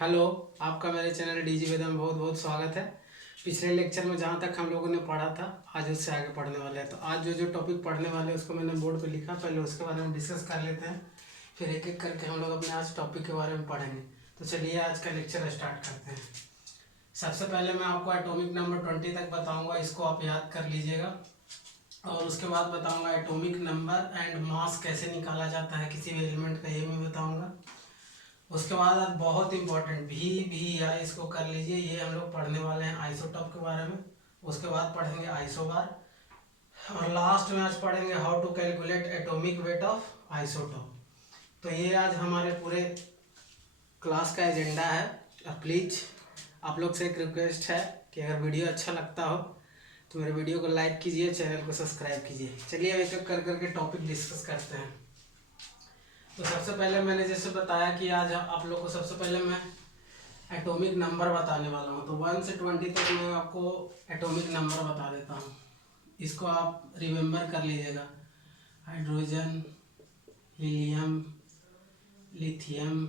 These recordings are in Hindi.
हेलो। आपका मेरे चैनल डीजी वेदा में बहुत बहुत स्वागत है। पिछले लेक्चर में जहाँ तक हम लोगों ने पढ़ा था आज उससे आगे पढ़ने वाले हैं। तो आज जो जो टॉपिक पढ़ने वाले हैं उसको मैंने बोर्ड पे लिखा, पहले उसके बारे में डिस्कस कर लेते हैं, फिर एक एक करके हम लोग अपने आज टॉपिक के बारे में पढ़ेंगे। तो चलिए आज का लेक्चर स्टार्ट करते हैं। सबसे पहले मैं आपको एटॉमिक नंबर 20 तक बताऊँगा, इसको आप याद कर लीजिएगा। और उसके बाद बताऊँगा एटॉमिक नंबर एंड मास कैसे निकाला जाता है किसी भी एलिमेंट का, ये मैं बताऊँगा। उसके बाद आज बहुत इंपॉर्टेंट भी आई, इसको कर लीजिए, ये हम लोग पढ़ने वाले हैं आइसोटॉप के बारे में। उसके बाद पढ़ेंगे आइसोबार और लास्ट में आज पढ़ेंगे how to calculate atomic weight of isotope. तो ये आज हमारे पूरे क्लास का एजेंडा है। अब प्लीज़ आप लोग से एक रिक्वेस्ट है कि अगर वीडियो अच्छा लगता हो तो मेरे वीडियो को लाइक कीजिए, चैनल को सब्सक्राइब कीजिए। चलिए एक एक कर करके टॉपिक डिस्कस करते हैं। तो सबसे पहले मैंने जैसे बताया कि आज आप लोग को सबसे पहले मैं एटॉमिक नंबर बताने वाला हूँ। तो 1 से 20 तक मैं आपको एटॉमिक नंबर बता देता हूँ, इसको आप रिमेम्बर कर लीजिएगा। Hydrogen, helium, lithium,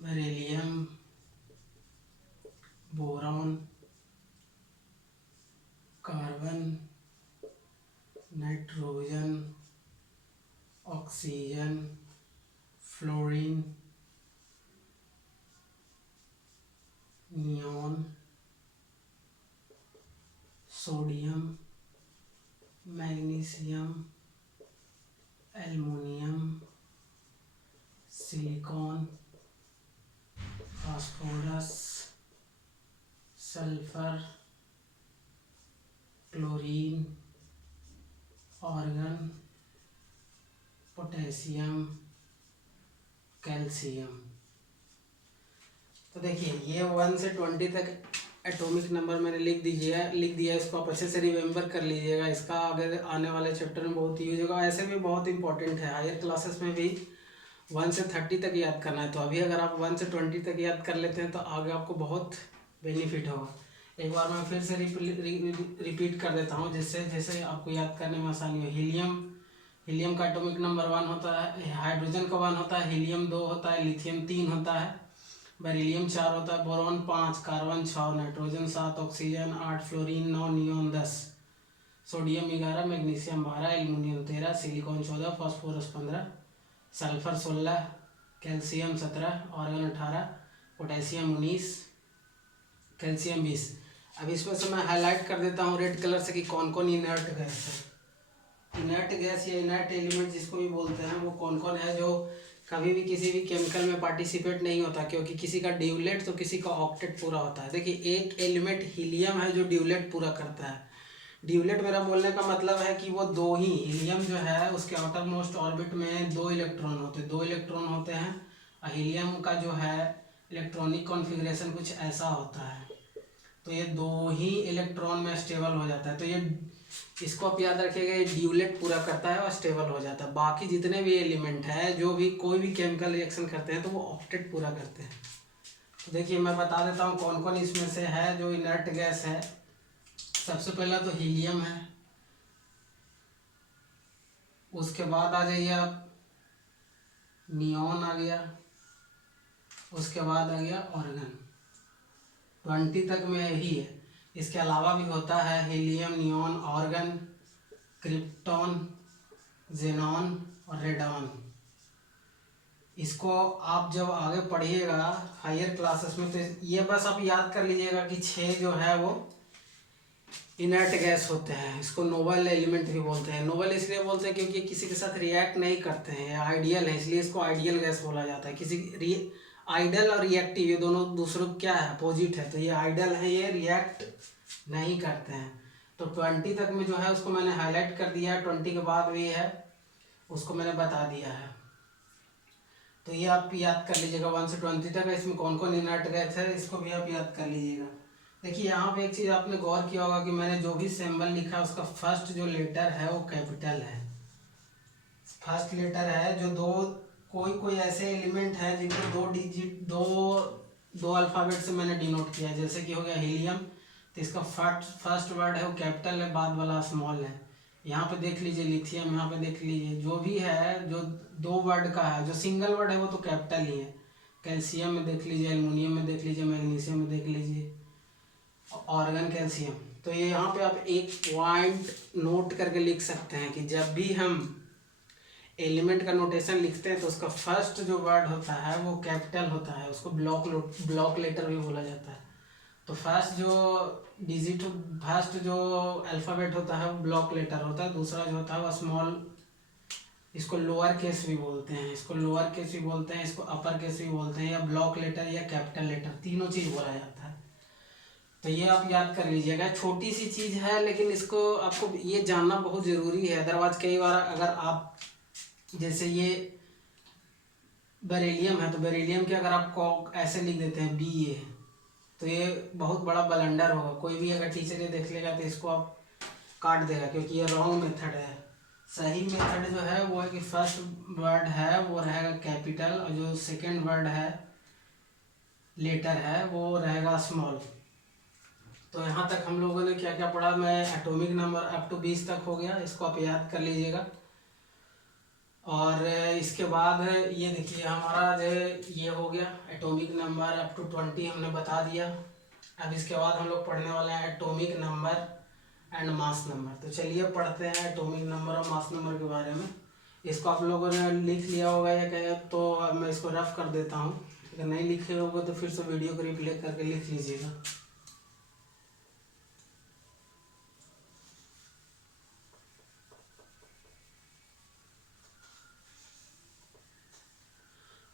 beryllium, boron, carbon, nitrogen, oxygen, fluorine, neon, sodium, magnesium, aluminium, silicon, phosphorus, sulphur, chlorine, argon, potassium, calcium. तो देखिए ये 1 से 20 तक एटॉमिक नंबर मैंने लिख दिया, इसको आप अच्छे से रिमेम्बर कर लीजिएगा। इसका अगर आने वाले चैप्टर में बहुत यूज होगा, ऐसे भी बहुत इंपॉर्टेंट है। हायर क्लासेस में भी 1 से 30 तक याद करना है। तो अभी अगर आप 1 से 20 तक याद कर लेते हैं तो आगे आपको बहुत बेनिफिट होगा। एक बार मैं फिर से रिपीट कर देता हूँ, जिससे जैसे आपको याद करने में आसानी हो। हीलियम का एटॉमिक नंबर 1 होता है, हाइड्रोजन का 1 होता है, हीलियम 2 होता है, लिथियम 3 होता है, बेरिलियम 4 होता है, boron 5, carbon 6, nitrogen 7, oxygen 8, fluorine 9, neon 10, sodium 11, magnesium 12, aluminium 13, silicon 14, phosphorus 15, sulphur 16, calcium 17, argon 18, potassium 19, calcium 20। अब इसमें से मैं हाईलाइट कर देता हूँ रेड कलर से कि कौन कौन इनर्ट गैस है। इनर्ट गैस या इनर्ट एलिमेंट जिसको भी बोलते हैं, वो कौन कौन है जो कभी भी किसी भी केमिकल में पार्टिसिपेट नहीं होता, क्योंकि किसी का ड्यूलेट तो किसी का ऑक्टेट पूरा होता है। देखिए एक एलिमेंट हीलियम है जो ड्यूलेट पूरा करता है। ड्यूलेट मेरा बोलने का मतलब है कि वो दो ही, हीलियम जो है उसके आउटर मोस्ट ऑर्बिट में 2 इलेक्ट्रॉन होते हैं। और हीलियम का जो है इलेक्ट्रॉनिक कॉन्फ़िगरेशन कुछ ऐसा होता है, तो ये 2 ही इलेक्ट्रॉन में स्टेबल हो जाता है। तो ये इसको आप याद रखिएगा, ये ड्यूलेट पूरा करता है और स्टेबल हो जाता है। बाकी जितने भी एलिमेंट है जो भी कोई भी केमिकल रिएक्शन करते हैं तो वो ऑक्टेट पूरा करते हैं। तो देखिए मैं बता देता हूँ कौन कौन इसमें से है जो इनर्ट गैस है। सबसे पहला तो हीलियम है, उसके बाद आ जाइए आप नियॉन आ गया, उसके बाद आ गया ऑर्गन। 20 तक में यही है। इसके अलावा भी होता है helium, neon, organ, krypton, xenon और रेडॉन। इसको आप जब आगे पढ़िएगा हायर क्लासेस में तो ये बस आप याद कर लीजिएगा कि 6 जो है वो इनर्ट गैस होते हैं। इसको नोबल एलिमेंट भी बोलते हैं। नोबल इसलिए बोलते हैं क्योंकि किसी के साथ रिएक्ट नहीं करते हैं, आइडियल है, इसलिए इसको आइडियल गैस बोला जाता है। आइडल और रिएक्टिव ये दोनों दूसरों क्या है, अपोजिट है। तो ये आइडल है, ये रिएक्ट नहीं करते हैं। तो 20 तक में जो है उसको मैंने हाईलाइट कर दिया है। 20 के बाद भी है उसको मैंने बता दिया है। तो ये आप याद कर लीजिएगा 1 से 20 तक है। इसमें कौन कौन इनर्ट गैस है इसको भी आप याद कर लीजिएगा। देखिए यहाँ पे एक चीज़ आपने गौर किया होगा कि मैंने जो भी सिंबल लिखा है उसका फर्स्ट जो लेटर है वो कैपिटल है। फर्स्ट लेटर है जो कोई कोई ऐसे एलिमेंट है जिनको 2 डिजिट दो अल्फ़ाबेट से मैंने डिनोट किया है। जैसे कि हो गया हीलियम, तो इसका फर्स्ट वर्ड है वो कैपिटल है, बाद वाला स्मॉल है। यहाँ पे देख लीजिए लिथियम, यहाँ पे देख लीजिए जो भी है जो 2 वर्ड का है, जो सिंगल वर्ड है वो तो कैपिटल ही है। कैल्शियम में देख लीजिए, एल्युमिनियम में देख लीजिए, मैग्नीशियम में देख लीजिए, ऑर्गन कैल्शियम। तो ये यहाँ पे आप एक पॉइंट नोट करके लिख सकते हैं कि जब भी हम एलिमेंट का नोटेशन लिखते हैं तो उसका फर्स्ट जो वर्ड होता है वो कैपिटल होता है, उसको ब्लॉक लेटर भी बोला जाता है। तो फर्स्ट जो अल्फ़ाबेट होता है वो ब्लॉक लेटर होता है, दूसरा जो होता है वो स्मॉल, इसको लोअर केस भी बोलते हैं, इसको लोअर केस भी बोलते हैं, इसको अपर केस भी बोलते हैं, या ब्लॉक लेटर या कैपिटल लेटर, तीनों चीज़ बोला जाता है। तो ये आप याद कर लीजिएगा, छोटी सी चीज़ है लेकिन इसको आपको ये जानना बहुत ज़रूरी है। अदरवाइज कई बार अगर आप, जैसे ये बेरिलियम है तो बेरिलियम के अगर आप ऐसे लिख देते हैं BA, तो ये बहुत बड़ा ब्लंडर होगा। कोई भी अगर टीचर ये देख लेगा तो इसको आप काट देगा, क्योंकि ये रॉन्ग मेथड है। सही मेथड जो है वो है कि फर्स्ट वर्ड है वो रहेगा कैपिटल, और जो सेकंड वर्ड है लेटर है वो रहेगा स्मॉल। तो यहाँ तक हम लोगों ने क्या क्या पढ़ा, मैं एटॉमिक नंबर अप टू 20 तक हो गया, इसको आप याद कर लीजिएगा। और इसके बाद ये देखिए हमारा जो ये हो गया एटॉमिक नंबर अप टू 20 हमने बता दिया। अब इसके बाद हम लोग पढ़ने वाले हैं atomic number and mass number. तो चलिए पढ़ते हैं एटॉमिक नंबर और मास नंबर के बारे में। इसको आप लोगों ने लिख लिया होगा या क्या, तो अब मैं इसको रफ कर देता हूँ। अगर नहीं लिखे होगा तो फिर से वीडियो को रिप्ले करके लिख लीजिएगा।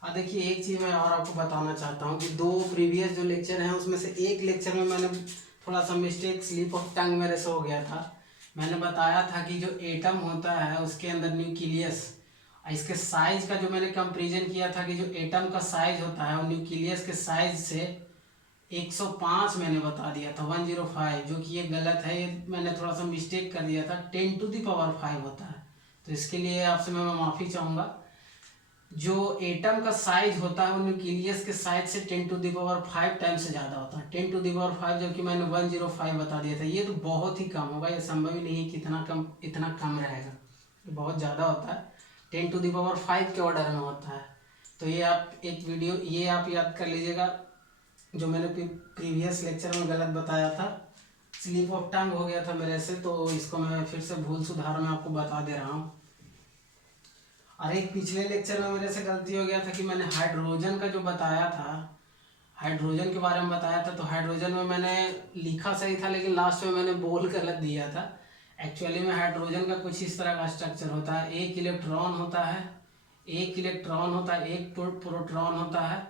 हाँ देखिए, एक चीज़ मैं और आपको बताना चाहता हूँ कि दो प्रीवियस जो लेक्चर हैं उसमें से एक लेक्चर में मैंने थोड़ा सा मिस्टेक, स्लिप ऑफ टंग मेरे से हो गया था। मैंने बताया था कि जो एटम होता है उसके अंदर न्यूक्लियस, इसके साइज का जो मैंने कंपेरिजन किया था कि जो एटम का साइज होता है वो न्यूक्लियस के साइज से 105 मैंने बता दिया था, 105, जो कि ये गलत है। ये मैंने थोड़ा सा मिस्टेक कर दिया था, 10⁵ होता है। तो इसके लिए आपसे मैं माफ़ी चाहूँगा। जो एटम का साइज होता है वो न्यूक्लियस के साइज से 10⁵ टाइम्स से ज़्यादा होता है, 10⁵, जबकि मैंने 105 बता दिया था। ये तो बहुत ही कम होगा, ये संभव ही नहीं है कि इतना कम रहेगा, ये बहुत ज़्यादा होता है, 10⁵ के ऑर्डर में होता है। तो ये आप एक वीडियो ये आप याद कर लीजिएगा, जो मैंने प्रीवियस लेक्चर में गलत बताया था, स्लिप ऑफ टंग हो गया था मेरे से, तो इसको मैं फिर से भूल सुधार में आपको बता दे रहा हूँ। और एक पिछले लेक्चर में मेरे से गलती हो गया था कि मैंने हाइड्रोजन का जो बताया था, हाइड्रोजन के बारे में बताया था, तो हाइड्रोजन में मैंने लिखा सही था लेकिन लास्ट में मैंने बोल गलत दिया था। एक्चुअली में हाइड्रोजन का कुछ इस तरह का स्ट्रक्चर होता है, एक इलेक्ट्रॉन होता है, एक प्रोटॉन होता है,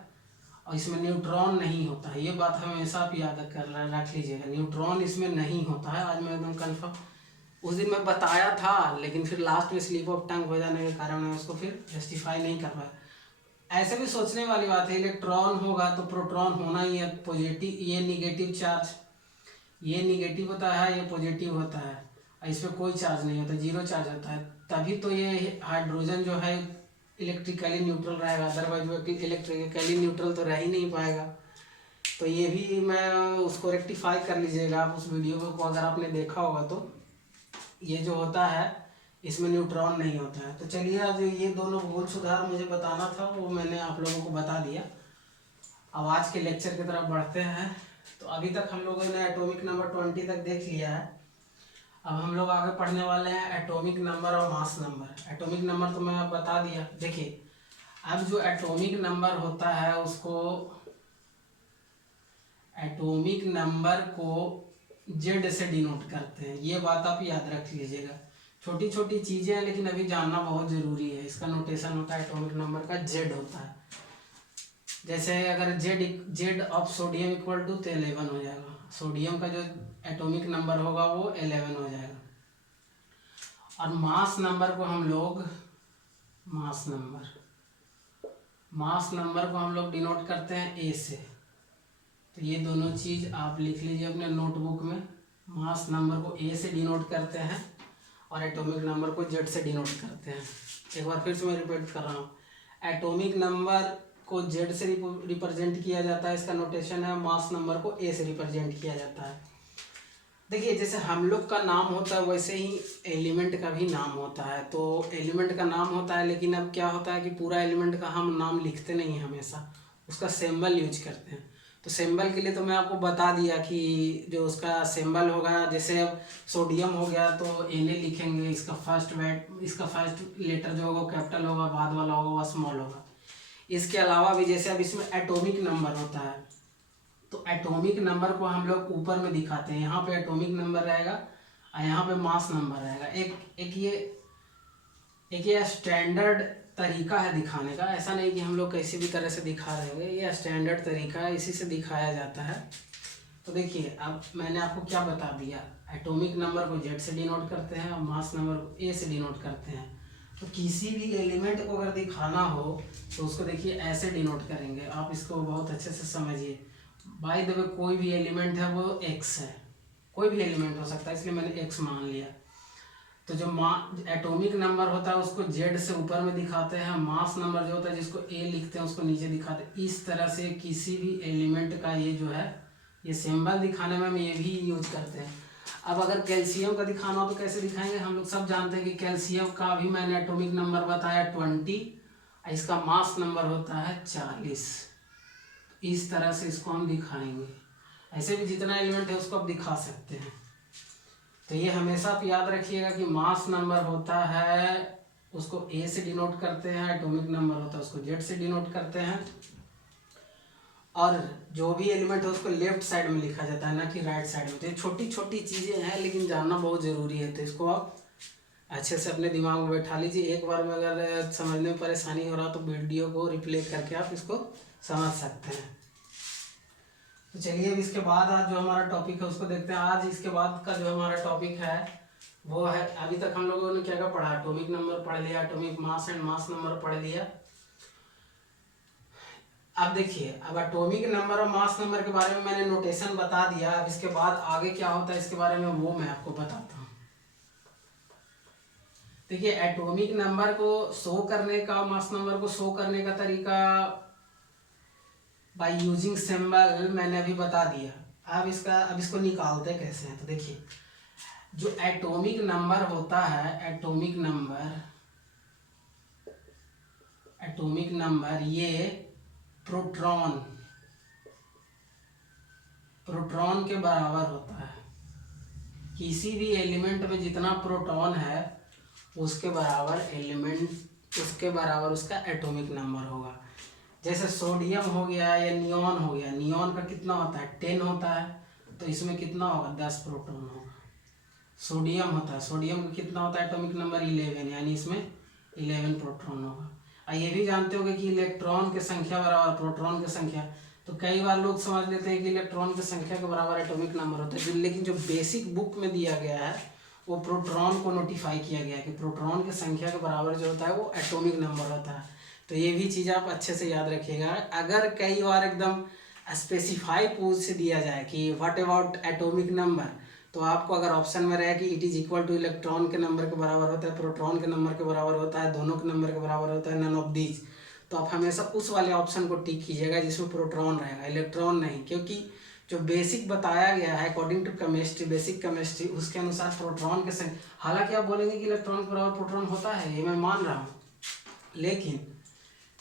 और इसमें न्यूट्रॉन नहीं होता है। ये बात हमेशा आप याद रख लीजिएगा, न्यूट्रॉन इसमें नहीं होता है। आज मैं एकदम कन्फर्म, उस दिन मैं बताया था लेकिन फिर लास्ट में स्लिप ऑफ टंग हो जाने के कारण मैं उसको फिर जस्टिफाई नहीं कर पाया। ऐसे भी सोचने वाली बात है, इलेक्ट्रॉन होगा तो प्रोटॉन होना ही है, पॉजिटिव, ये निगेटिव चार्ज, ये निगेटिव होता है, ये पॉजिटिव होता है, इसमें कोई चार्ज नहीं होता, जीरो चार्ज होता है, तभी तो ये हाइड्रोजन जो है इलेक्ट्रिकली न्यूट्रल रहेगा, अदरवाइज वो इलेक्ट्रिकली न्यूट्रल तो रह ही नहीं पाएगा। तो ये भी मैं उसको रेक्टिफाई कर लीजिएगा आप उस वीडियो को अगर आपने देखा होगा तो। ये जो होता है इसमें न्यूट्रॉन नहीं होता है। तो चलिए, आज ये दोनों भूल सुधार मुझे बताना था वो मैंने आप लोगों को बता दिया। अब आज के लेक्चर की तरफ बढ़ते हैं। तो अभी तक हम लोगों ने एटॉमिक नंबर 20 तक देख लिया है। अब हम लोग आगे पढ़ने वाले हैं एटॉमिक नंबर और मास नंबर। एटॉमिक नंबर तो मैं बता दिया। देखिए, अब जो एटॉमिक नंबर होता है उसको, एटॉमिक नंबर को जेड से डिनोट करते हैं, ये बात आप याद रख लीजिएगा। छोटी छोटी चीज़ें हैं लेकिन अभी जानना बहुत ज़रूरी है। इसका नोटेशन होता है एटॉमिक नंबर का जेड होता है। जैसे अगर Z of sodium equal to, तो 11 हो जाएगा। सोडियम का जो एटॉमिक नंबर होगा वो 11 हो जाएगा। और मास नंबर को हम लोग मास नंबर को हम लोग डिनोट करते हैं ए से। तो ये दोनों चीज़ आप लिख लीजिए अपने नोटबुक में। मास नंबर को ए से डिनोट करते हैं और एटॉमिक नंबर को जेड से डिनोट करते हैं। एक बार फिर से मैं रिपीट कर रहा हूँ, एटॉमिक नंबर को जेड से रिप्रेजेंट किया जाता है, इसका नोटेशन है। मास नंबर को ए से रिप्रेजेंट किया जाता है। देखिए, जैसे हम लोग का नाम होता है वैसे ही एलिमेंट का भी नाम होता है। तो एलिमेंट का नाम होता है, लेकिन अब क्या होता है कि पूरा एलिमेंट का हम नाम लिखते नहीं हैं हमेशा, उसका सिंबल यूज करते हैं। तो सिंबल के लिए तो मैं आपको बता दिया कि जो उसका सिंबल होगा, जैसे अब सोडियम हो गया तो Na लिखेंगे, इसका फर्स्ट लेटर जो होगा वो कैपिटल होगा, बाद वाला होगा वह स्मॉल होगा। इसके अलावा भी जैसे अब इसमें एटॉमिक नंबर होता है, तो एटॉमिक नंबर को हम लोग ऊपर में दिखाते हैं, यहाँ पे एटॉमिक नंबर रहेगा और यहाँ पे मास नंबर रहेगा। एक ये स्टैंडर्ड तरीका है दिखाने का, ऐसा नहीं कि हम लोग किसी भी तरह से दिखा रहे होंगे, ये स्टैंडर्ड तरीका है, इसी से दिखाया जाता है। तो देखिए अब मैंने आपको क्या बता दिया, एटॉमिक नंबर को Z से डिनोट करते हैं और मास नंबर को A से डिनोट करते हैं। तो किसी भी एलिमेंट को अगर दिखाना हो तो उसको देखिए ऐसे डिनोट करेंगे, आप इसको बहुत अच्छे से समझिए। बाय द वे कोई भी एलिमेंट है वो X है, कोई भी एलिमेंट हो सकता है, इसलिए मैंने X मान लिया। तो जो एटॉमिक नंबर होता है उसको Z से ऊपर में दिखाते हैं, मास नंबर जो होता है जिसको A लिखते हैं उसको नीचे दिखाते हैं। इस तरह से किसी भी एलिमेंट का ये जो है ये सिंबल दिखाने में हम ये भी यूज करते हैं। अब अगर कैल्शियम का दिखाना हो तो कैसे दिखाएंगे, हम लोग सब जानते हैं कि कैल्शियम का भी मैंने एटॉमिक नंबर बताया 20, इसका मास नंबर होता है 40। इस तरह से इसको हम दिखाएंगे, ऐसे भी जितना एलिमेंट है उसको आप दिखा सकते हैं। तो ये हमेशा आप याद रखिएगा कि मास नंबर होता है उसको A से डिनोट करते हैं, एटॉमिक नंबर होता है उसको Z से डिनोट करते हैं, और जो भी एलिमेंट है उसको लेफ्ट साइड में लिखा जाता है ना कि राइट साइड में। तो ये छोटी छोटी चीज़ें हैं लेकिन जानना बहुत ज़रूरी है, तो इसको आप अच्छे से अपने दिमाग में बैठा लीजिए। एक बार में अगर समझने में परेशानी हो रहा तो वीडियो को रिप्ले करके आप इसको समझ सकते हैं। तो चलिए अब इसके बाद आज जो हमारा टॉपिक है उसको देखते हैं। आज इसके बाद का जो हमारा टॉपिक है वो है, अभी तक हम लोगों ने क्या क्या पढ़ा, एटॉमिक नंबर पढ़ लिया, atomic mass and mass number पढ़ लिया। अब देखिए अब एटॉमिक नंबर और मास नंबर के बारे में मैंने नोटेशन बता दिया, अब इसके बाद आगे क्या होता है इसके बारे में वो मैं आपको बताता हूँ। देखिए एटॉमिक नंबर को शो करने का, मास नंबर को शो करने का तरीका बाय यूजिंग सिंबल मैंने अभी बता दिया। अब इसको निकालते कैसे हैं, तो देखिए जो एटॉमिक नंबर होता है, एटॉमिक नंबर ये प्रोटॉन के बराबर होता है। किसी भी एलिमेंट में जितना प्रोटॉन है उसके बराबर उसका एटॉमिक नंबर होगा। जैसे सोडियम हो गया या नियॉन हो गया, नियॉन का कितना होता है 10 होता है, तो इसमें कितना होगा 10 प्रोटॉन होगा। सोडियम होता है, सोडियम का कितना होता है एटॉमिक नंबर 11, यानी इसमें 11 प्रोटॉन होगा। और ये भी जानते होंगे कि इलेक्ट्रॉन की संख्या बराबर प्रोटॉन की संख्या, तो कई बार लोग समझ लेते हैं कि इलेक्ट्रॉन की संख्या के बराबर एटॉमिक नंबर होता है, लेकिन जो बेसिक बुक में दिया गया है वो प्रोटॉन को नोटिफाई किया गया है कि प्रोटॉन की संख्या के बराबर जो होता है वो एटॉमिक नंबर होता है। तो ये भी चीज़ आप अच्छे से याद रखिएगा। अगर कई बार एकदम स्पेसिफाई पूछ दिया जाए कि व्हाट अबाउट एटॉमिक नंबर, तो आपको अगर ऑप्शन में रहे कि it is equal two electron के नंबर के बराबर होता है, प्रोटॉन के नंबर के बराबर होता है, दोनों के नंबर के बराबर होता है, नन ऑफ दीज, तो आप हमेशा उस वाले ऑप्शन को टिक कीजिएगा जिसमें प्रोटॉन रहेगा, इलेक्ट्रॉन नहीं। क्योंकि जो बेसिक बताया गया है according to chemistry, basic chemistry, उसके अनुसार प्रोटॉन के संग, हालांकि आप बोलेंगे कि इलेक्ट्रॉन के बराबर प्रोटॉन होता है, ये मैं मान रहा हूँ, लेकिन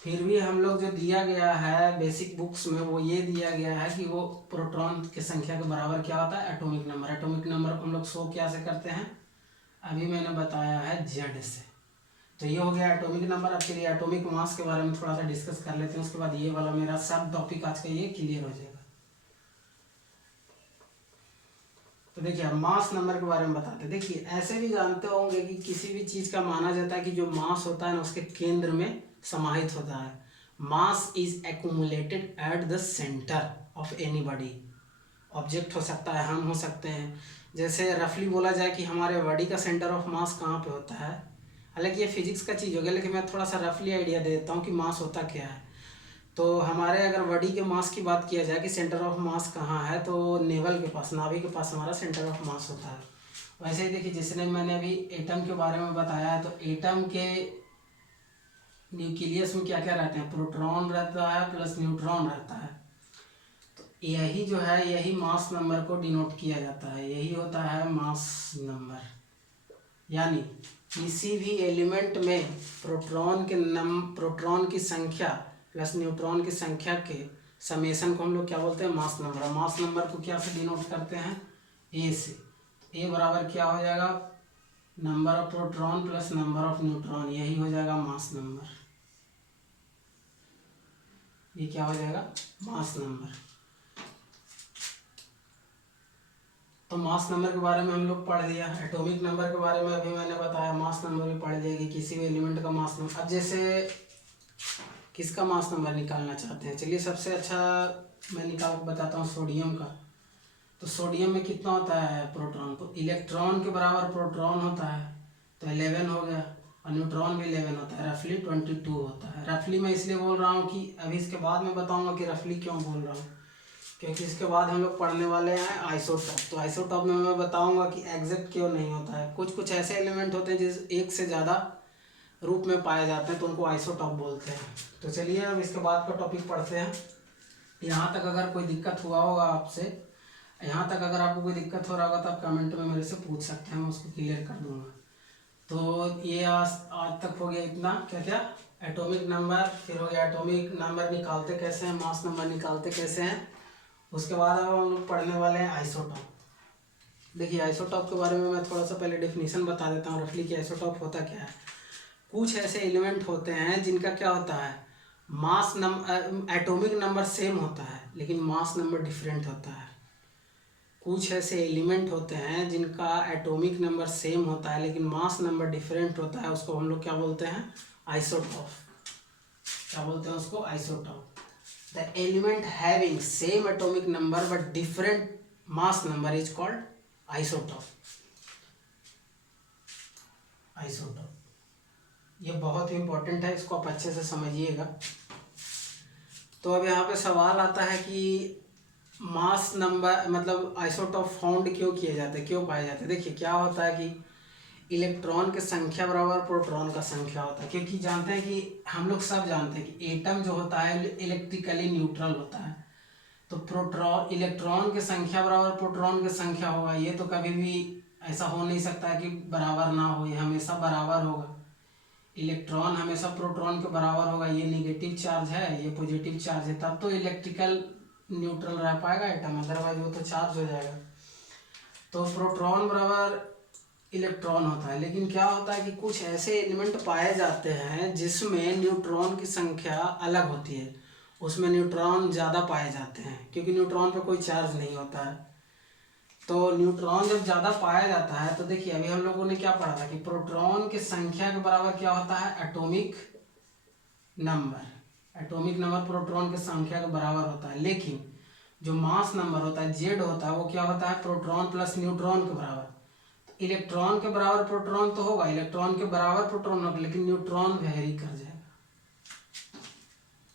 फिर भी हम लोग जो दिया गया है बेसिक बुक्स में वो ये दिया गया है कि वो प्रोटॉन की संख्या के बराबर क्या होता है एटॉमिक नंबर। एटॉमिक नंबर को हम लोग शो क्या से करते हैं, अभी मैंने बताया है जेड से। तो ये हो गया एटॉमिक नंबर। अब चलिए एटॉमिक मास के बारे में थोड़ा सा डिस्कस कर लेते हैं, उसके बाद ये वाला मेरा सब टॉपिक आज का ये क्लियर हो जाएगा। तो देखिए अब मास नंबर के बारे में बताते हैं। देखिए ऐसे भी जानते होंगे कि किसी भी चीज़ का माना जाता है कि जो मास होता है ना उसके केंद्र में समाहित होता है। Mass is accumulated at the centre of any body. Object हो सकता है, हम हो सकते हैं। जैसे रफली बोला जाए कि हमारे बॉडी का सेंटर ऑफ मास कहाँ पे होता है, हालांकि ये फिजिक्स का चीज़ हो गया, लेकिन मैं थोड़ा सा रफली आइडिया दे देता हूँ कि मास होता क्या है। तो हमारे अगर बॉडी के मास की बात किया जाए कि सेंटर ऑफ मास कहाँ है, तो नेवल के पास, नाभि के पास हमारा सेंटर ऑफ मास होता है। वैसे ही देखिए जिसने मैंने अभी एटम के बारे में बताया है, तो एटम के न्यूक्लियस में क्या क्या रहते हैं, प्रोटॉन रहता है प्लस न्यूट्रॉन रहता है। तो यही जो है यही मास नंबर को डिनोट किया जाता है, यही होता है मास नंबर। यानी किसी भी एलिमेंट में प्रोटॉन की संख्या प्लस न्यूट्रॉन की संख्या के समेशन को हम लोग क्या बोलते हैं, मास नंबर। और मास नंबर को क्या से डिनोट करते हैं, ए से। ए बराबर क्या हो जाएगा, number of proton plus number of neutron, यही हो जाएगा मास नंबर। ये क्या हो जाएगा, मास नंबर। तो मास नंबर के बारे में हम लोग पढ़ लिया। एटॉमिक नंबर के बारे में अभी मैंने बताया, मास नंबर भी पढ़ लिया कि किसी भी एलिमेंट का मास नंबर। अब जैसे किसका मास नंबर निकालना चाहते हैं, चलिए सबसे अच्छा मैं निकाल के बताता हूँ सोडियम का। तो सोडियम में कितना होता है प्रोटॉन, तो इलेक्ट्रॉन के बराबर प्रोटॉन होता है, तो 11 हो गया, और न्यूट्रॉन भी 11 होता है, रफली 22 होता है। रफली मैं इसलिए बोल रहा हूँ कि अभी इसके बाद मैं बताऊँगा कि रफली क्यों बोल रहा हूँ, क्योंकि इसके बाद हम लोग पढ़ने वाले हैं आइसोटॉप। तो आइसोटॉप में मैं बताऊँगा कि एग्जैक्ट क्यों नहीं होता है। कुछ कुछ ऐसे एलिमेंट होते हैं जिस एक से ज़्यादा रूप में पाए जाते हैं, तो उनको आइसोटॉप बोलते हैं। तो चलिए अब इसके बाद का टॉपिक पढ़ते हैं। यहाँ तक अगर कोई दिक्कत हुआ होगा आपसे, यहाँ तक अगर आपको कोई दिक्कत हो रहा होगा तो आप कमेंट में मेरे से पूछ सकते हैं, मैं उसको क्लियर कर दूंगा। तो ये आज तक हो गया इतना, क्या क्या, एटॉमिक नंबर, फिर हो गया एटॉमिक नंबर निकालते कैसे हैं, मास नंबर निकालते कैसे हैं। उसके बाद अब हम लोग पढ़ने वाले हैं आइसोटॉप। देखिए आइसोटॉप के बारे में मैं थोड़ा सा पहले डेफिनेशन बता देता हूँ रफली कि आइसोटॉप होता क्या है। कुछ ऐसे एलिमेंट होते हैं जिनका क्या होता है, mass number, atomic number same होता है लेकिन मास नंबर डिफरेंट होता है। कुछ ऐसे एलिमेंट होते हैं जिनका एटॉमिक नंबर सेम होता है लेकिन मास नंबर डिफरेंट होता है, उसको हम लोग क्या बोलते हैं, आइसोटॉप। क्या बोलते हैं उसको, isotope. The element having same atomic number but different mass number is called isotope. Isotope ये बहुत ही इंपॉर्टेंट है, इसको आप अच्छे से समझिएगा। तो अब यहाँ पे सवाल आता है कि मास नंबर मतलब आइसोटॉप फाउंड क्यों किए जाते हैं, क्यों पाए जाते हैं। देखिए क्या होता है कि इलेक्ट्रॉन की संख्या बराबर प्रोटॉन का संख्या होता है, क्योंकि जानते हैं कि हम लोग सब जानते हैं कि एटम जो होता है इलेक्ट्रिकली न्यूट्रल होता है। तो प्रोटॉन, इलेक्ट्रॉन की संख्या बराबर प्रोटॉन की संख्या होगा, ये तो कभी भी ऐसा हो नहीं सकता कि बराबर ना हो, ये हमेशा बराबर होगा। इलेक्ट्रॉन हमेशा प्रोटॉन के बराबर होगा, ये नेगेटिव चार्ज है ये पॉजिटिव चार्ज है, तब तो इलेक्ट्रिकल न्यूट्रल रह पाएगा एटम, अदरवाइज वो तो चार्ज हो जाएगा। तो प्रोटॉन बराबर इलेक्ट्रॉन होता है। लेकिन क्या होता है कि कुछ ऐसे एलिमेंट पाए जाते हैं जिसमें न्यूट्रॉन की संख्या अलग होती है, उसमें न्यूट्रॉन ज़्यादा पाए जाते हैं क्योंकि न्यूट्रॉन पे कोई चार्ज नहीं होता है। तो न्यूट्रॉन जब ज़्यादा पाया जाता है तो देखिए अभी हम लोगों ने क्या पढ़ा था कि प्रोटॉन की संख्या के बराबर क्या होता है, atomic number. Atomic number proton की संख्या के बराबर होता है, लेकिन जो मास नंबर होता है जेड होता है वो क्या होता है, प्रोटॉन प्लस न्यूट्रॉन के बराबर। तो इलेक्ट्रॉन के बराबर प्रोटॉन तो होगा, इलेक्ट्रॉन के बराबर प्रोटॉन होगा, लेकिन न्यूट्रॉन वेरी कर जाएगा।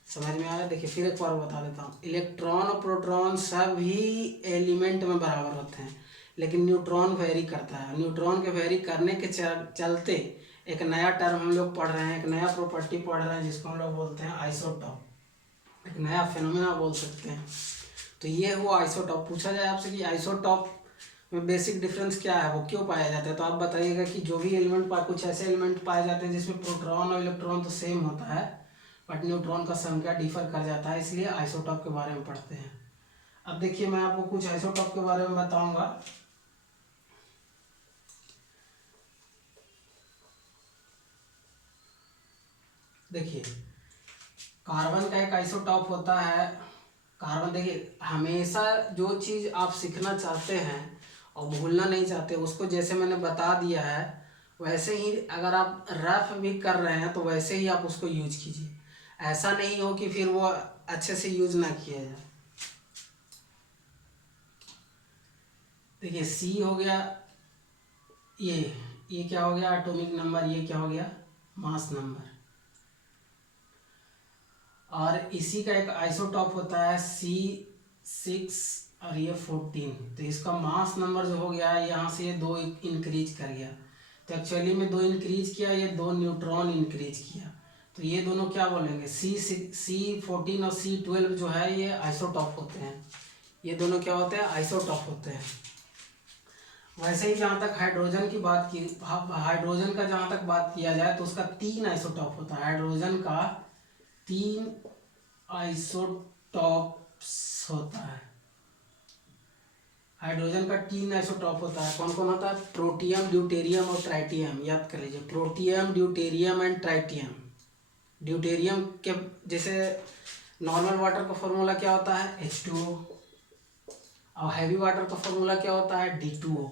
समझ में आया। देखिए फिर एक बार बता देता हूँ, इलेक्ट्रॉन और प्रोटॉन सभी एलिमेंट में बराबर होते हैं लेकिन न्यूट्रॉन वेरी करता है। न्यूट्रॉन के वेरी करने के चलते एक नया टर्म हम लोग पढ़ रहे हैं, एक नया प्रॉपर्टी पढ़ रहे हैं जिसको हम लोग बोलते हैं आइसोटॉप। एक नया फिनोमेना बोल सकते हैं। तो ये हुआ आइसोटॉप। पूछा जाए आपसे कि आइसोटॉप में बेसिक डिफरेंस क्या है, वो क्यों पाया जाता है, तो आप बताइएगा कि जो भी एलिमेंट कुछ ऐसे एलिमेंट पाए जाते हैं जिसमें प्रोटॉन और इलेक्ट्रॉन तो सेम होता है बट न्यूट्रॉन का संख्या डिफर कर जाता है, इसलिए आइसोटॉप के बारे में पढ़ते हैं। अब देखिए मैं आपको कुछ आइसोटॉप के बारे में बताऊंगा। देखिए कार्बन का एक आइसोटॉप होता है। कार्बन, देखिए हमेशा जो चीज़ आप सीखना चाहते हैं और भूलना नहीं चाहते उसको जैसे मैंने बता दिया है वैसे ही अगर आप रफ भी कर रहे हैं तो वैसे ही आप उसको यूज कीजिए। ऐसा नहीं हो कि फिर वो अच्छे से यूज ना किया जाए। देखिए सी हो गया, ये क्या हो गया, एटॉमिक नंबर, ये क्या हो गया, मास नंबर। और इसी का एक आइसोटॉप होता है C6 और ये 14। तो इसका मास नंबर जो हो गया है यहाँ से ये 2 इंक्रीज कर गया, तो एक्चुअली में 2 इंक्रीज किया, ये 2 न्यूट्रॉन इंक्रीज किया। तो ये दोनों क्या बोलेंगे, C14 और C12 जो है ये आइसोटॉप होते हैं। ये दोनों क्या होते हैं, आइसोटॉप होते हैं। वैसे ही जहाँ तक हाइड्रोजन की बात की, हाइड्रोजन का जहाँ तक बात किया जाए तो उसका 3 आइसोटॉप होता है। हाइड्रोजन का 3 आइसोटॉप्स होता है। हाइड्रोजन का 3 आइसोटॉप होता है। कौन कौन होता है? प्रोटियम, ड्यूटेरियम और ट्राइटियम। याद कर लीजिए, protium, deuterium and tritium. Deuterium के जैसे नॉर्मल वाटर का फॉर्मूला क्या होता है? H2O। और हैवी वाटर का फॉर्मूला क्या होता है? D2O।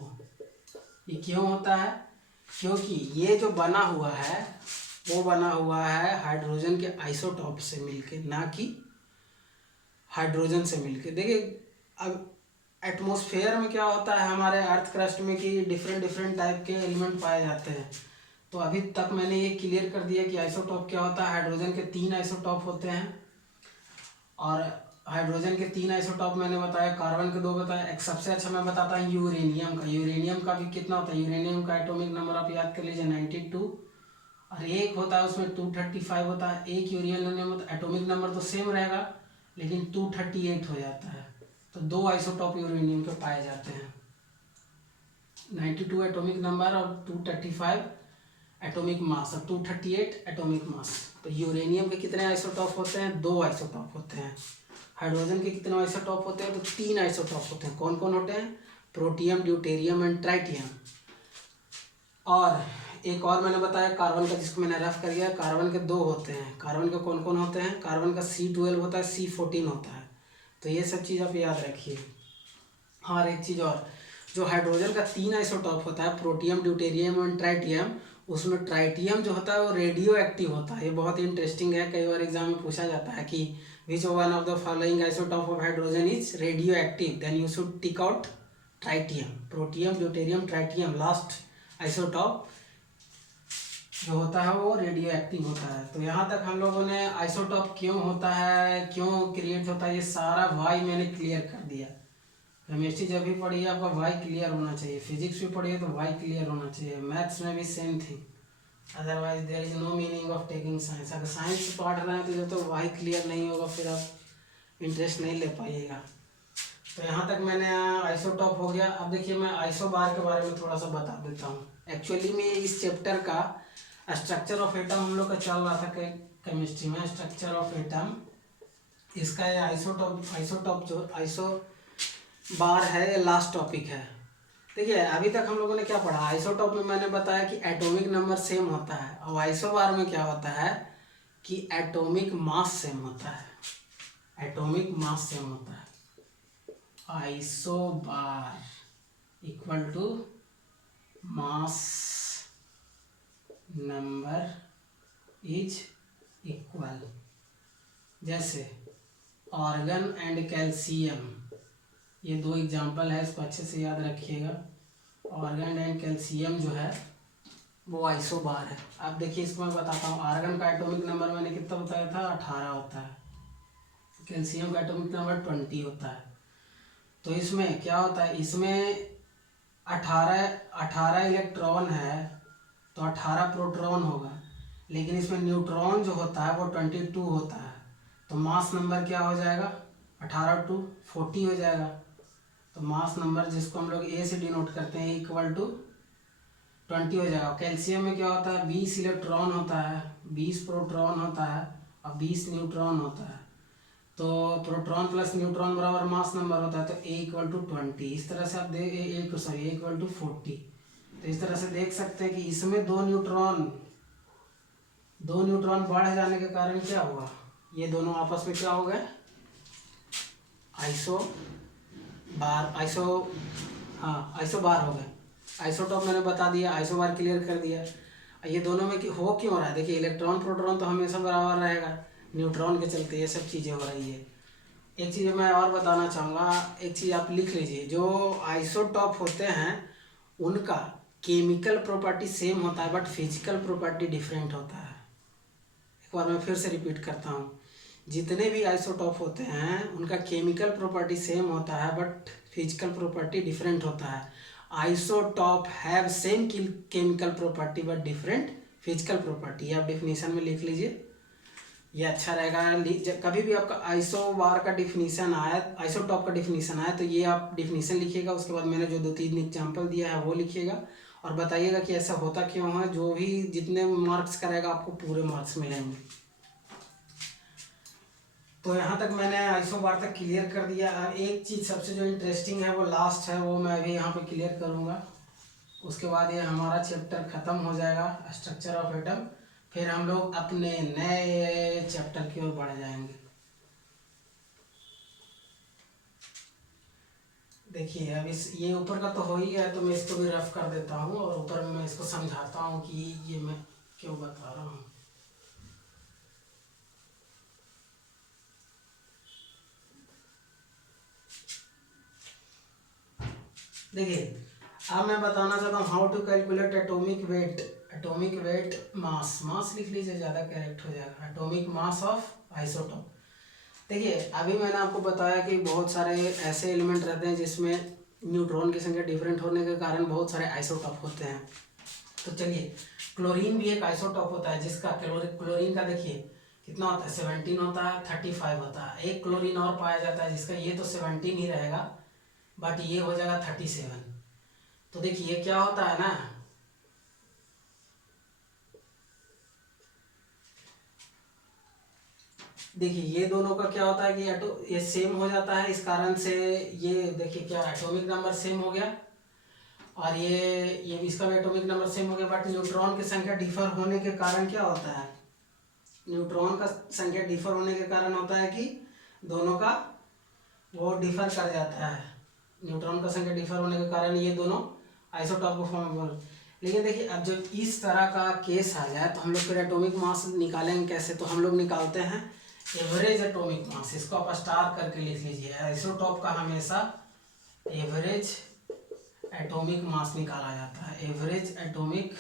ये क्यों होता है? क्योंकि ये जो बना हुआ है वो बना हुआ है हाइड्रोजन के आइसोटॉप से मिलके, ना कि हाइड्रोजन से मिलके। देखिए, अब एटमॉस्फेयर में क्या होता है हमारे अर्थ क्रस्ट में कि डिफरेंट डिफरेंट टाइप के एलिमेंट पाए जाते हैं। तो अभी तक मैंने ये क्लियर कर दिया कि आइसोटॉप क्या होता है। हाइड्रोजन के 3 आइसोटॉप होते हैं, और हाइड्रोजन के 3 आइसोटॉप मैंने बताया, कार्बन के 2 बताया। एक सबसे अच्छा मैं बताता हूँ यूरेनियम का। यूरेनियम का भी कितना होता है? यूरेनियम का एटॉमिक नंबर आप याद कर लीजिए 92, और एक होता है उसमें 235 होता है। एक यूरेनियम होता है, एटॉमिक नंबर तो सेम रहेगा लेकिन 238 हो जाता है। तो 2 आइसोटॉप यूरेनियम के पाए जाते हैं, 92 एटॉमिक नंबर और 235 एटॉमिक मास और 238 एटॉमिक मास। तो यूरेनियम के कितने आइसोटॉप होते हैं? 2 आइसोटॉप होते हैं। हाइड्रोजन के कितने आइसोटॉप होते हैं? तो 3 आइसोटॉप होते हैं। कौन कौन होते हैं? Protium, deuterium and tritium. और एक और मैंने बताया कार्बन का, जिसको मैंने रफ कर दिया। कार्बन के 2 होते हैं। कार्बन के कौन कौन होते हैं? कार्बन का C12 होता है, C14 होता है। तो ये सब चीज़ आप याद रखिए। और एक चीज़ और, जो हाइड्रोजन का 3 आइसोटॉप होता है, प्रोटियम, ड्यूटेरियम और ट्राइटियम, उसमें ट्राइटियम जो होता है वो रेडियो एक्टिव होता है। ये बहुत इंटरेस्टिंग है, कई बार एग्जाम में पूछा जाता है कि which one of the following isotope of hydrogen is radioactive, then you should tick out tritium. Protium, deuterium, tritium, last isotope जो होता है वो रेडियो एक्टिव होता है। तो यहाँ तक हम लोगों ने आइसोटॉप क्यों होता है, क्यों क्रिएट होता है, ये सारा वाई मैंने क्लियर कर दिया। केमिस्ट्री जब भी पढ़िए आपका वाई क्लियर होना चाहिए, फिजिक्स भी पढ़िए तो वाई क्लियर होना चाहिए, मैथ्स में भी same thing, otherwise there is no meaning of taking science. अगर साइंस पढ़ रहे हैं तो जब तक वाई क्लियर नहीं होगा फिर आप इंटरेस्ट नहीं ले पाइएगा। तो यहाँ तक मैंने आइसोटॉप हो गया। अब देखिए, मैं आइसोबार के बारे में थोड़ा सा बता देता हूँ। एक्चुअली में इस चैप्टर का स्ट्रक्चर ऑफ एटम हम लोग का चल रहा था केमिस्ट्री में, स्ट्रक्चर ऑफ एटम। इसका ये आइसोटॉप जो आइसो बार है, ये लास्ट टॉपिक है। देखिए, अभी तक हम लोगों ने क्या पढ़ा? आइसोटॉप में मैंने बताया कि एटॉमिक नंबर सेम होता है, और आइसोबार में क्या होता है कि एटॉमिक मास सेम होता है। एटॉमिक मास सेम होता है। Isobar equal to mass number is equal. जैसे ऑर्गन एंड कैल्शियम, ये 2 एग्जाम्पल है, इसको अच्छे से याद रखिएगा। ऑर्गन एंड कैल्शियम जो है वो आइसोबार है। अब देखिए, इसको मैं बताता हूँ। आर्गन का एटॉमिक नंबर मैंने कितना बताया था? 18 होता है। कैल्शियम का एटॉमिक नंबर 20 होता है। तो इसमें क्या होता है? इसमें 18 इलेक्ट्रॉन है तो 18 प्रोटॉन होगा, लेकिन इसमें न्यूट्रॉन जो होता है वो 22 होता है। तो मास नंबर क्या हो जाएगा? 18 टू 40 हो जाएगा। तो मास नंबर जिसको हम लोग ए से डिनोट करते हैं इक्वल टू 20 हो जाएगा। कैल्शियम में क्या होता है? 20 इलेक्ट्रॉन होता है, 20 प्रोटॉन होता है और 20 न्यूट्रॉन होता है। तो प्रोटॉन प्लस न्यूट्रॉन बराबर मास नंबर होता है, तो ए इक्वल टू 20। इस तरह से आप दे ए इक्वल टू 40। तो इस तरह से देख सकते हैं कि इसमें 2 न्यूट्रॉन बढ़ जाने के कारण क्या हुआ? ये दोनों आपस में क्या हो गए? आइसोबार हो गए। आइसोटॉप मैंने बता दिया, आइसोबार क्लियर कर दिया। ये दोनों में हो क्यों रहा है? देखिए, इलेक्ट्रॉन प्रोटॉन तो हमेशा बराबर रहेगा, न्यूट्रॉन के चलते ये सब चीज़ें हो रही है। एक चीज़ मैं और बताना चाहूँगा, एक चीज़ आप लिख लीजिए। जो आइसोटॉप होते हैं उनका केमिकल प्रॉपर्टी सेम होता है बट फिजिकल प्रॉपर्टी डिफरेंट होता है। एक बार मैं फिर से रिपीट करता हूँ, जितने भी आइसोटॉप होते हैं उनका केमिकल प्रॉपर्टी सेम होता है बट फिजिकल प्रॉपर्टी डिफरेंट होता है। Isotope have same chemical property but different physical property. आप डेफिनेशन में लिख लीजिए, ये अच्छा रहेगा। कभी भी आपका आइसोबार का डिफिनीशन आया, आइसोटॉप का डिफिनीशन आया, तो ये आप डिफिनीशन लिखिएगा। उसके बाद मैंने जो 2-3 एग्जाम्पल दिया है वो लिखिएगा और बताइएगा कि ऐसा होता क्यों है। जो भी जितने मार्क्स करेगा आपको पूरे मार्क्स मिलेंगे। तो यहाँ तक मैंने आइसोबार तक क्लियर कर दिया। अब एक चीज़ सबसे जो इंटरेस्टिंग है वो लास्ट है, वो मैं अभी यहाँ पे क्लियर करूँगा। उसके बाद ये हमारा चैप्टर ख़त्म हो जाएगा स्ट्रक्चर ऑफ एटम। फिर हम लोग अपने नए चैप्टर की ओर बढ़ जाएंगे। देखिए अब इस ये ऊपर का तो हो ही है, तो मैं इसको भी रफ कर देता हूँ और ऊपर में मैं इसको समझाता हूँ कि ये मैं क्यों बता रहा हूँ। देखिए अब मैं बताना चाहता हूँ how to calculate atomic weight. Atomic weight mass, mass लिख लीजिए ज़्यादा करेक्ट हो जाएगा। Atomic mass of isotope. देखिए अभी मैंने आपको बताया कि बहुत सारे ऐसे एलिमेंट रहते हैं जिसमें न्यूट्रॉन की संख्या डिफरेंट होने के कारण बहुत सारे आइसोटॉप होते हैं। तो चलिए क्लोरीन भी एक आइसोटॉप होता है जिसका क्लोरीन का देखिए कितना होता है, 17 होता है, 35 होता है। एक क्लोरीन और पाया जाता है जिसका ये तो 17 ही रहेगा, बट ये हो जाएगा 37। तो देखिए ये क्या होता है ना, देखिए ये दोनों का क्या होता है कि ये सेम हो जाता है, इस कारण से ये देखिए क्या एटॉमिक नंबर सेम हो गया, और ये इसका भी एटॉमिक नंबर सेम हो गया। बट न्यूट्रॉन की संख्या डिफर होने के कारण क्या होता है, न्यूट्रॉन का संख्या डिफर होने के कारण होता है कि दोनों का वो डिफर कर जाता है। न्यूट्रॉन का संख्या डिफर होने के कारण ये दोनों आइसोटॉप को फॉर्म कर। लेकिन देखिए अब जब इस तरह का केस आ जाए तो हम लोग फिर एटॉमिक मास निकालेंगे कैसे, तो हम लोग निकालते हैं एवरेज एटॉमिक मास। इसको आप स्टार करके लिख लीजिए। आइसोटॉप का हमेशा एवरेज एटॉमिक मास निकाला जाता है। एवरेज एटॉमिक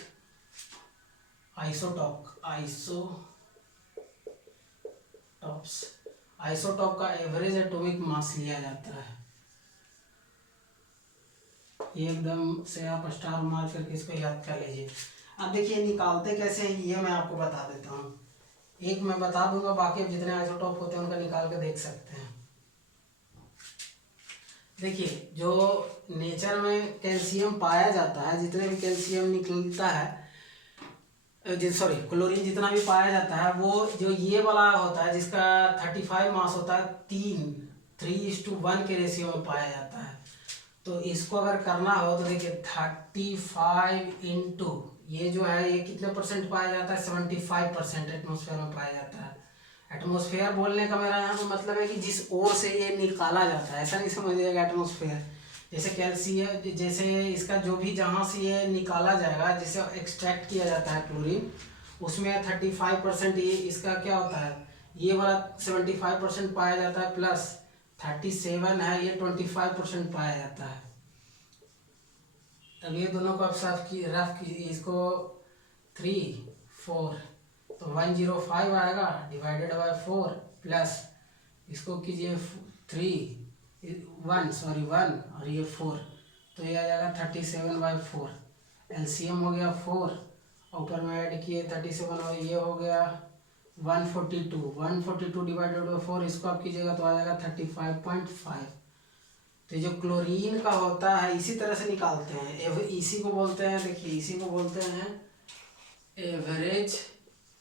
आइसोटॉप का एवरेज एटॉमिक मास लिया जाता है। ये एकदम से आप स्टार मार करके इसको याद कर लीजिए। अब देखिए निकालते कैसे हैं ये मैं आपको बता देता हूँ। एक मैं बता दूंगा, बाकी अब जितने आइसोटॉप होते हैं उनका निकाल के देख सकते हैं। देखिए जो नेचर में कैल्शियम पाया जाता है, जितने भी कैल्शियम निकलता है, सॉरी क्लोरीन जितना भी पाया जाता है, वो जो ये वाला होता है जिसका 35 मास होता है, 3:1 के रेशियो में पाया जाता है। तो इसको अगर करना हो तो देखिए 35 इंटू ये जो है ये कितने परसेंट पाया जाता है, 75% एटमोसफेयर में पाया जाता है। एटमोसफेयर बोलने का मेरा यहाँ पे मतलब है कि जिस ओर से ये निकाला जाता है, ऐसा नहीं समझिएगा एटमोसफेयर जैसे कैल्शियम, जैसे इसका जो भी जहाँ से ये निकाला जाएगा, जिसे एक्सट्रैक्ट किया जाता है क्लोरीन, उसमें 35% ये इसका क्या होता है, ये वाला 75% पाया जाता है, प्लस 37 है ये 25% पाया जाता है। अब ये दोनों को आप साफ की रफ की, इसको 3 4 तो 105 आएगा डिवाइडेड बाय 4, प्लस इसको कीजिए 1 और ये 4, तो ये आ जाएगा 37/4। एलसीएम हो गया 4, ऊपर में ऐड किए 37 और ये हो गया 142 डिवाइडेड बाई 4, इसको आप कीजिएगा तो आ जाएगा 35.5। तो जो क्लोरीन का होता है इसी तरह से निकालते हैं। इसी को बोलते हैं, देखिए इसी को बोलते हैं एवरेज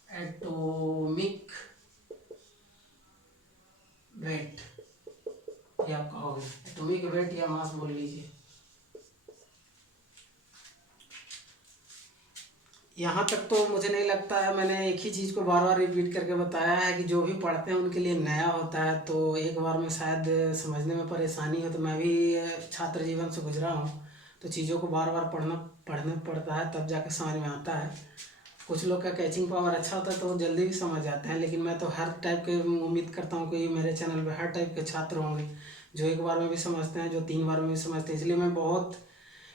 एटॉमिक वेट, ये आप कहोगे एटॉमिक वेट या मास बोल लीजिए। यहाँ तक तो मुझे नहीं लगता है, मैंने एक ही चीज़ को बार बार रिपीट करके बताया है कि जो भी पढ़ते हैं उनके लिए नया होता है, तो एक बार में शायद समझने में परेशानी हो। तो मैं भी छात्र जीवन से गुजरा हूँ, तो चीज़ों को बार बार पढ़ना पड़ता है, तब जाकर समझ में आता है। कुछ लोग का कैचिंग पावर अच्छा होता है तो वो जल्दी भी समझ जाते हैं, लेकिन मैं तो हर टाइप के उम्मीद करता हूँ कि मेरे चैनल पे हर टाइप के छात्र होंगे जो एक बार में भी समझते हैं, जो 3 बार में भी समझते हैं। इसलिए मैं बहुत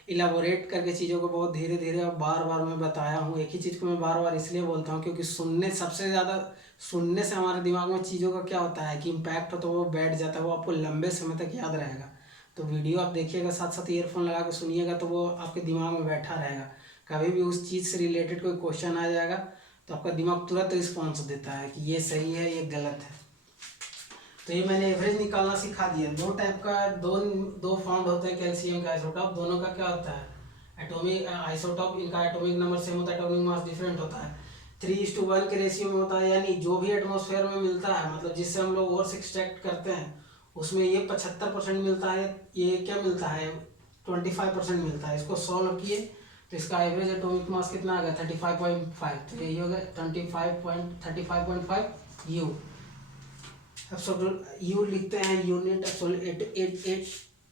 इलाबोरेट करके चीज़ों को बहुत धीरे धीरे और बार बार मैं बताया हूँ। एक ही चीज़ को मैं बार बार इसलिए बोलता हूँ क्योंकि सबसे ज़्यादा सुनने से हमारे दिमाग में चीज़ों का क्या होता है कि इम्पैक्ट हो, तो वो बैठ जाता है, वो आपको लंबे समय तक याद रहेगा। तो वीडियो आप देखिएगा, साथ साथ ईयरफोन लगा कर सुनिएगा, तो वो आपके दिमाग में बैठा रहेगा। कभी भी उस चीज़ से रिलेटेड कोई क्वेश्चन आ जाएगा तो आपका दिमाग तुरंत रिस्पॉन्स देता है कि ये सही है ये गलत है। तो ये मैंने एवरेज निकालना सिखा दिया। दो टाइप का दो फाउंड होते हैं कैल्शियम का आइसोटॉप, दोनों का क्या होता है एटॉमिक आइसोटॉप, इनका एटॉमिक नंबर सेम होता है, एटॉमिक मास डिफरेंट होता है। 3:1 के रेशियो में होता है, यानी जो भी एटमॉस्फेयर में मिलता है, मतलब जिससे हम लोग ओर्स एक्सट्रैक्ट करते हैं, उसमें ये 75% मिलता है, ये क्या मिलता है 25% मिलता है। इसको सॉल्व किए तो इसका एवरेज एटॉमिक मास कितना आ गया 35.5, तो यही हो गया 35.5 यू। एब्सोल्यूट यू लिखते हैं unit absolute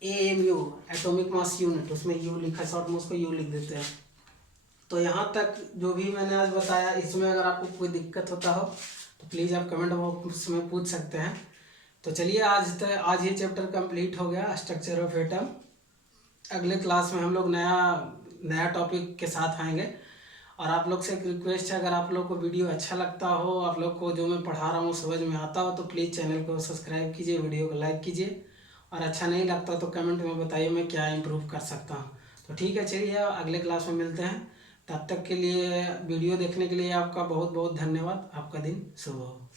AMU atomic mass unit, उसमें यू लिखा है शॉर्ट में, उसको यू लिख देते हैं। तो यहाँ तक जो भी मैंने आज बताया, इसमें अगर आपको कोई दिक्कत होता हो तो प्लीज़ आप कमेंट बॉक्स में पूछ सकते हैं। तो चलिए आज ये चैप्टर कंप्लीट हो गया, स्ट्रक्चर ऑफ एटम। अगले क्लास में हम लोग नया टॉपिक के साथ आएंगे। और आप लोग से एक रिक्वेस्ट है, अगर आप लोग को वीडियो अच्छा लगता हो, आप लोग को जो मैं पढ़ा रहा हूँ समझ में आता हो, तो प्लीज़ चैनल को सब्सक्राइब कीजिए, वीडियो को लाइक कीजिए, और अच्छा नहीं लगता तो कमेंट में बताइए मैं क्या इम्प्रूव कर सकता हूँ। तो ठीक है, चलिए अगले क्लास में मिलते हैं। तब तक के लिए वीडियो देखने के लिए आपका बहुत बहुत धन्यवाद। आपका दिन शुभ हो।